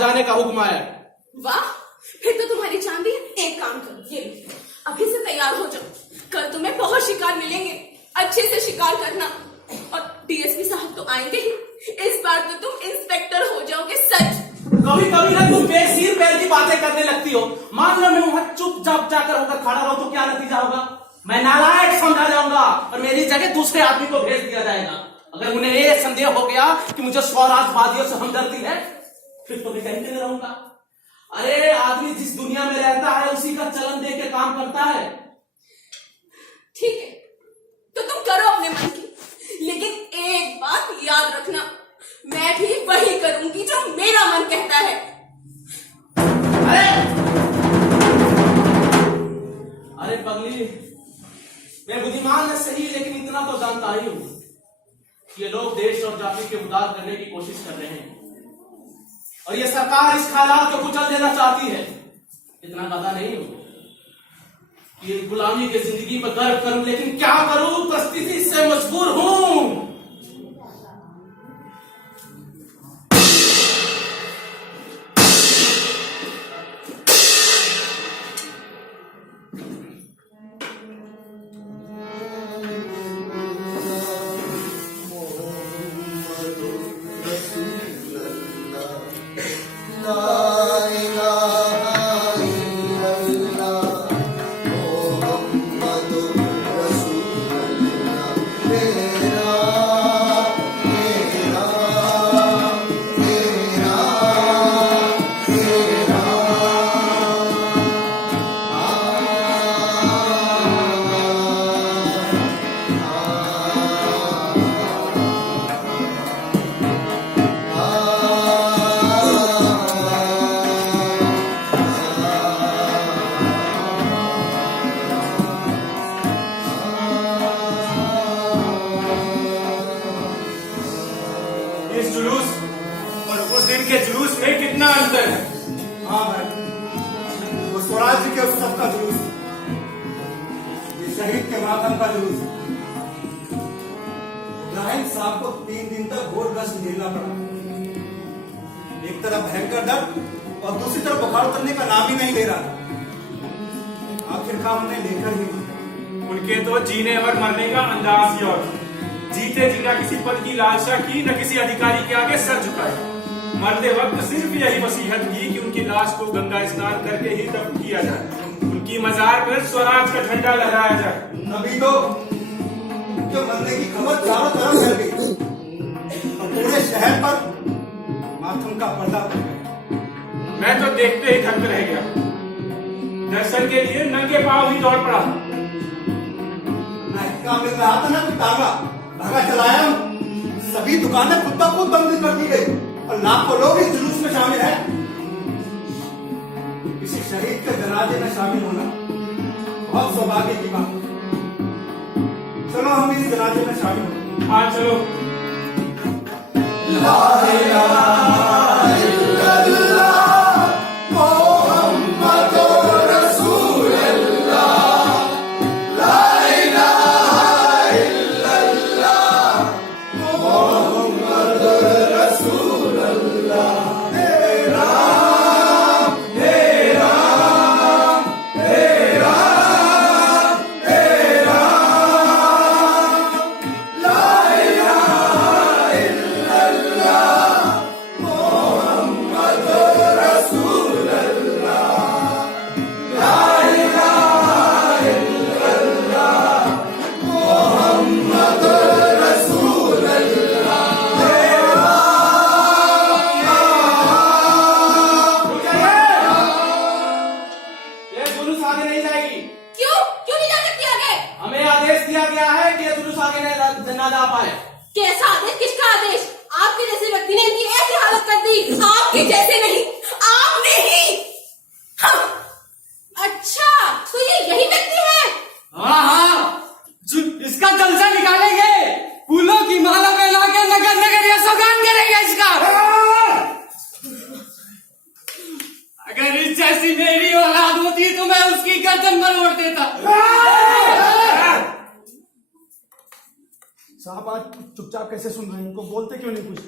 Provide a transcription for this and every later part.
जाने का हुक्म आया। वाह, फिर तो तुम्हारी चांदी है। एक काम करो, ये लो, अभी से तैयार हो जाओ। कल तुम्हें बहुत शिकार मिलेंगे, अच्छे से शिकार करना। और डीएसपी साहब तो आएंगे ही। इस बार तो तुम इंस्पेक्टर हो जाओगे, सच। कभी कभी ना तुम बेसिर पैर की बातें करने लगती हो। मान लो मैं वहां चुपचाप जाकर होकर खड़ा रहो तो क्या नतीजा होगा? मैं नालायक समझा जाऊंगा और मेरी जगह दूसरे आदमी को भेज दिया जाएगा। अगर उन्हें ये संदेह हो गया कि मुझे स्वराजवादियों से हमदर्दी है, फिर तो मैं कहीं नहीं रहूंगा। अरे आदमी जिस दुनिया में रहता है उसी का चलन देख के काम करता है। ठीक है, तो तुम करो अपने मन की, लेकिन एक बात याद रखना, मैं भी वही करूंगी जो मेरा मन कहता है। अरे पगली, मैं बुद्धिमान है सही, लेकिन इतना तो जानता ही हूं कि ये लोग देश और जाति के उद्धार करने की कोशिश कर रहे हैं और ये सरकार इस ख्यालात को कुचल देना चाहती है। इतना पता नहीं हूं कि गुलामी की जिंदगी पर गर्व करूं, लेकिन क्या करूं, परिस्थिति से मजबूर हूं। इस जुलूस और उस दिन के जुलूस में कितना अंतर है। हाँ भाई, वो स्वराज्य के उत्सव का जुलूस, ये शहीद के मातम का जुलूस। इब्राहिम साहब को 3 दिन तक घोर कष्ट झेलना पड़ा। एक तरफ भयंकर दर्द और दूसरी तरफ बुखार उतरने का नाम ही नहीं ले रहा। आखिरकार उन्हें लेकर ही मारा। उनके तो जीने और मरने का अंदाज ही और, जीते जी न किसी पद की लालसा की, न किसी अधिकारी के आगे सर झुकाया। मरते वक्त सिर्फ यही वसीयत की कि उनकी लाश को गंगा स्नान करके ही दफन किया जाए, उनकी मजार पर स्वराज का झंडा लहराया जाए। नबी तो उनके मरने की खबर चारों तरफ फैल गई और पूरे शहर पर मातम का पर्दा पड़ गया। मैं तो देखते ही थक रह गया। दर्शन के लिए नंगे पांव ही दौड़ पड़ा। काम मिल रहा था ना कोई तागा, धागा चलाया, सभी दुकानें खुद ब खुद बंद कर दी गई और लाखों लोग इस जुलूस में शामिल हैं। किसी शहीद के जनाजे में शामिल होना बहुत सौभाग्य की बात। चलो हम इस जनाजे में शामिल हो। हाँ चलो। ला इलाहा इल्लल्लाह मुहम्मदुर रसूलुल्लाह, ला इलाहा इल्लल्लाह मुहम्मदुर रसूलुल्लाह। हे राम, हे राम, हे राम, हे राम, ला इलाहा इल्लल्लाह मुहम्मदुर रसूलुल्लाह, ला इलाहा इल्लल्लाह मुहम्मदुर रसूलुल्लाह। हे ये जुलूस आगे नहीं जाएगी। क्यों क्यों नहीं जा सकती आगे? हमें आदेश दिया गया है कि ये जुलूस आगे ना जा पाए। कैसा आदेश? किसका आदेश? आपके जैसे व्यक्ति ने इनकी ऐसी हालत कर दी। आपके जैसे नहीं, आपने ही। हाँ। अच्छा, तो ये यही व्यक्ति है? हाँ हाँ, इसका जलसा निकालेंगे, फूलों की माला पहना के नगर नगर या सौगान करेंगे इसका। अगर इस जैसी मेरी औलाद होती तो मैं उसकी गर्दन मरोड़ देता। साहब आज चुपचाप कैसे सुन रहे हैं? इनको बोलते क्यों नहीं कुछ?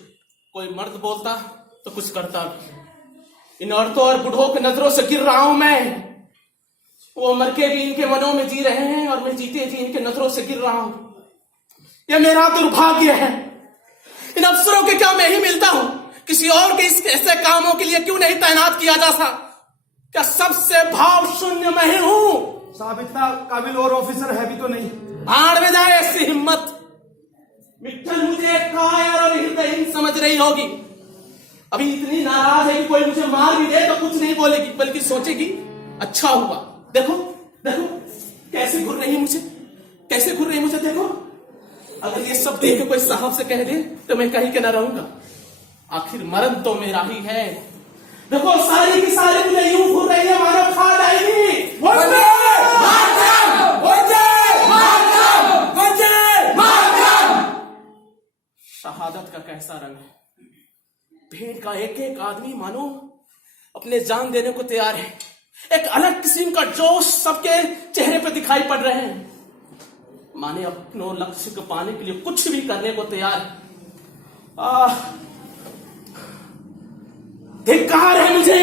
कोई मर्द बोलता तो कुछ करता भी, इन औरतों और बूढ़ों की नजरों से गिर रहा हूं मैं। वो मर के भी इनके मनों में जी रहे हैं और मैं जीते जी इनके नजरों से गिर रहा हूं। यह मेरा दुर्भाग्य है। इन अफसरों के क्या मैं ही मिलता हूं? किसी और के इस ऐसे कामों के लिए क्यों नहीं तैनात किया जा सकता? क्या सबसे भाव शून्य मैं ही हूं? साहब इतना काबिल और ऑफिसर है भी तो नहीं। भाड़ में जाए ऐसी हिम्मत। मिट्टल मुझे कायर और हृदयहीन समझ रही होगी। अभी इतनी नाराज है कि कोई मुझे मार भी दे तो कुछ नहीं बोलेगी, बल्कि सोचेगी अच्छा हुआ। देखो देखो कैसे घूर रही मुझे, कैसे घूर रही मुझे। देखो अगर ये सब देख के कोई साहब से कह दे तो मैं कहीं के ना रहूंगा। आखिर मरण तो मेरा ही है। देखो सारी की सारी मुझे यूं घूर रही है मानो खा जाएगी। शहादत का कैसा रंग है। भीड़ का एक एक आदमी मानो अपने जान देने को तैयार है। एक अलग किस्म का जोश सबके चेहरे पर दिखाई पड़ रहे हैं, माने अपने लक्ष्य को पाने के लिए कुछ भी करने को तैयार है। धिक्कार है मुझे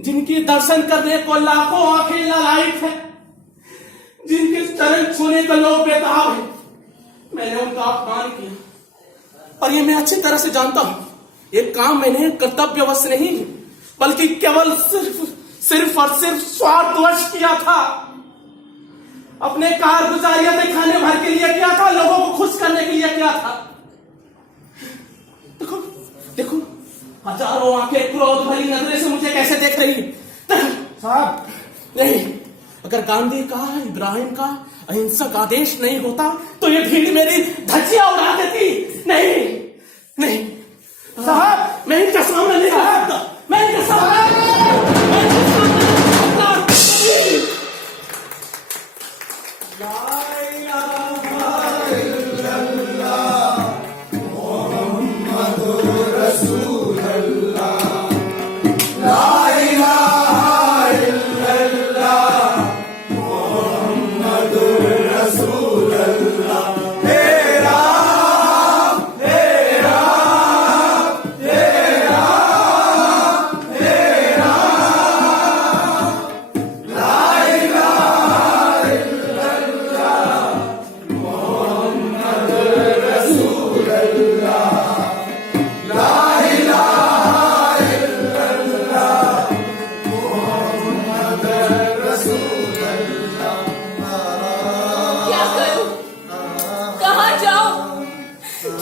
जिनकी दर्शन करने को लाखों आंखें लालायित है, जिनके चरण छूने को लोग बेताब है। मैंने उनका अपमान किया और ये मैं अच्छी तरह से जानता हूं। ये काम मैंने कर्तव्यवश नहीं बल्कि केवल सिर्फ और सिर्फ स्वार्थवश किया था। अपने कारगुजारियां दिखाने भर के लिए किया था, लोगों को खुश करने के लिए किया था। देखो देखो हजारों आंखें क्रोध भरी नजरें से मुझे कैसे देख रही। साहब नहीं, अगर गांधी का इब्राहिम का अहिंसक आदेश नहीं होता तो ये भीड़ मेरी धज्जियां उड़ा देती। नहीं नहीं साहब, मैं इनके सामने नहीं आ सकता। मैं इनके सामने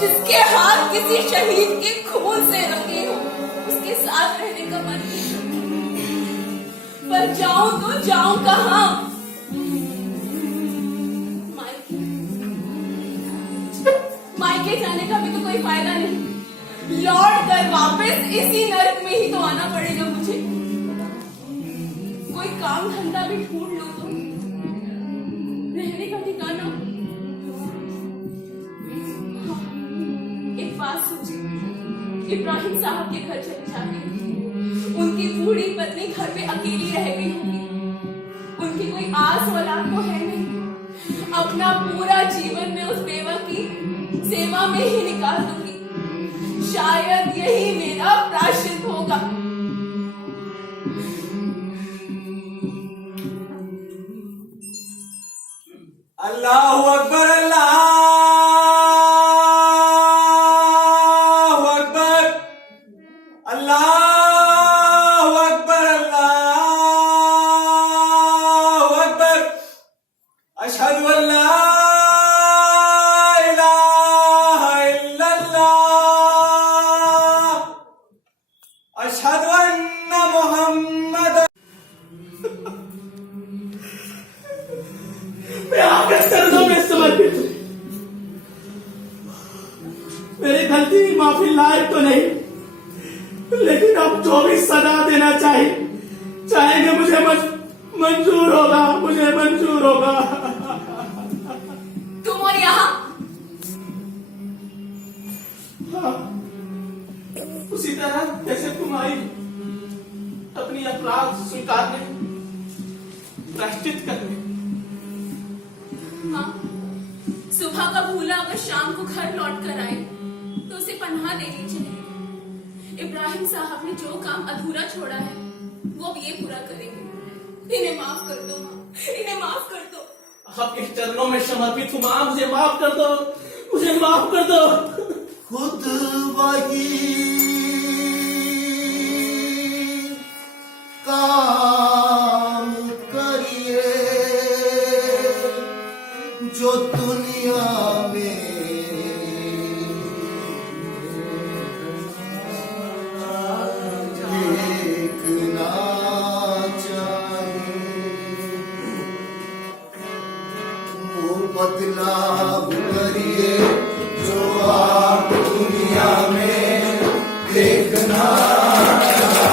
जिसके हाथ किसी शहीद के खून से रंगे हो, उसके साथ रहने का मन पर जाऊं तो जाऊं कहां? मायके जाने का भी तो कोई फायदा नहीं। लौट कर वापस इसी नरक में ही तो आना पड़ेगा मुझे। कोई काम धंधा भी ढूंढ लो तो रहने का ठिकाना। एक बात सोचिए, इब्राहिम साहब के घर चले जाते, उनकी बूढ़ी पत्नी घर पे अकेली रह गई होगी, उनकी कोई आस औलाद तो है नहीं। अपना पूरा जीवन में उस बेवा की सेवा में ही निकाल दूंगी। शायद यही मेरा प्रायश्चित होगा। अल्लाहु अकबर, अल्लाहु अकबर, अल्लाहु अकबर, अल्लाहु अकबर। अशहदु अल्ला इलाहा इल्लल्लाह, अशहदु अन्ना मुहम्मद। मैं आपके चरणों में समर्पित हूं। मेरी गलती माफी लायक तो नहीं, लेकिन अब जो भी सजा देना चाहेंगे मुझे मंजूर होगा, मुझे मंजूर होगा। तुम और यहाँ हाँ, उसी तरह जैसे तुम आई अपनी अपराध स्वीकारने, प्रायश्चित करने। हाँ, सुबह का भूला अगर शाम को घर लौट कर आए तो उसे पनाह देनी चाहिए। इब्राहिम साहब ने जो काम अधूरा छोड़ा है वो अब ये पूरा करेंगे। इन्हें माफ कर दो माँ, इन्हें माफ कर दो। आपके चरणों में समर्पित हूँ माँ, मुझे माफ कर दो, मुझे माफ कर दो। खुद वही काम करिए जो दुनिया में देखना चाहिए। वो बदलाव करिए जो आप दुनिया में देखना चाहिए।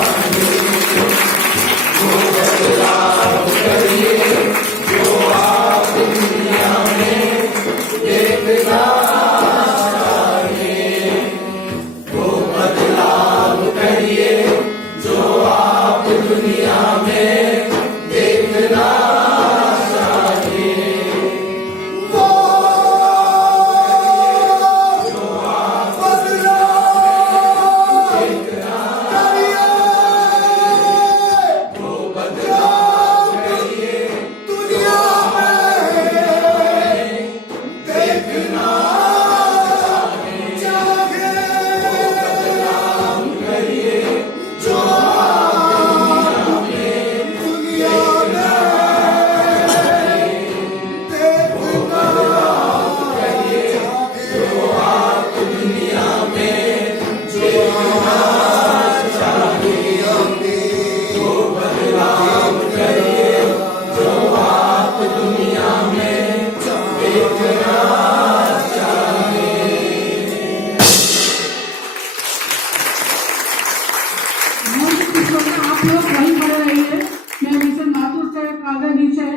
वो बदलाव करिए जो आप दुनिया में देखना चाहिए। वो बदलाव करिए जो आप दुनिया में देखना चाहिए। वो आप लोग वहीं खड़े रहिए। मैं मिस्टर माथुर से कागज नीचे